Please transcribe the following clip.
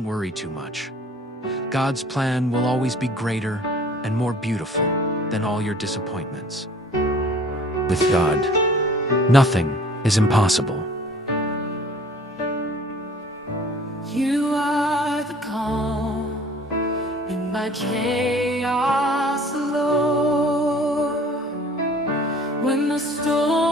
don't worry too much. God's plan will always be greater and more beautiful than all your disappointments. With God, nothing is impossible. You are the calm in my chaos, Lord. When the storm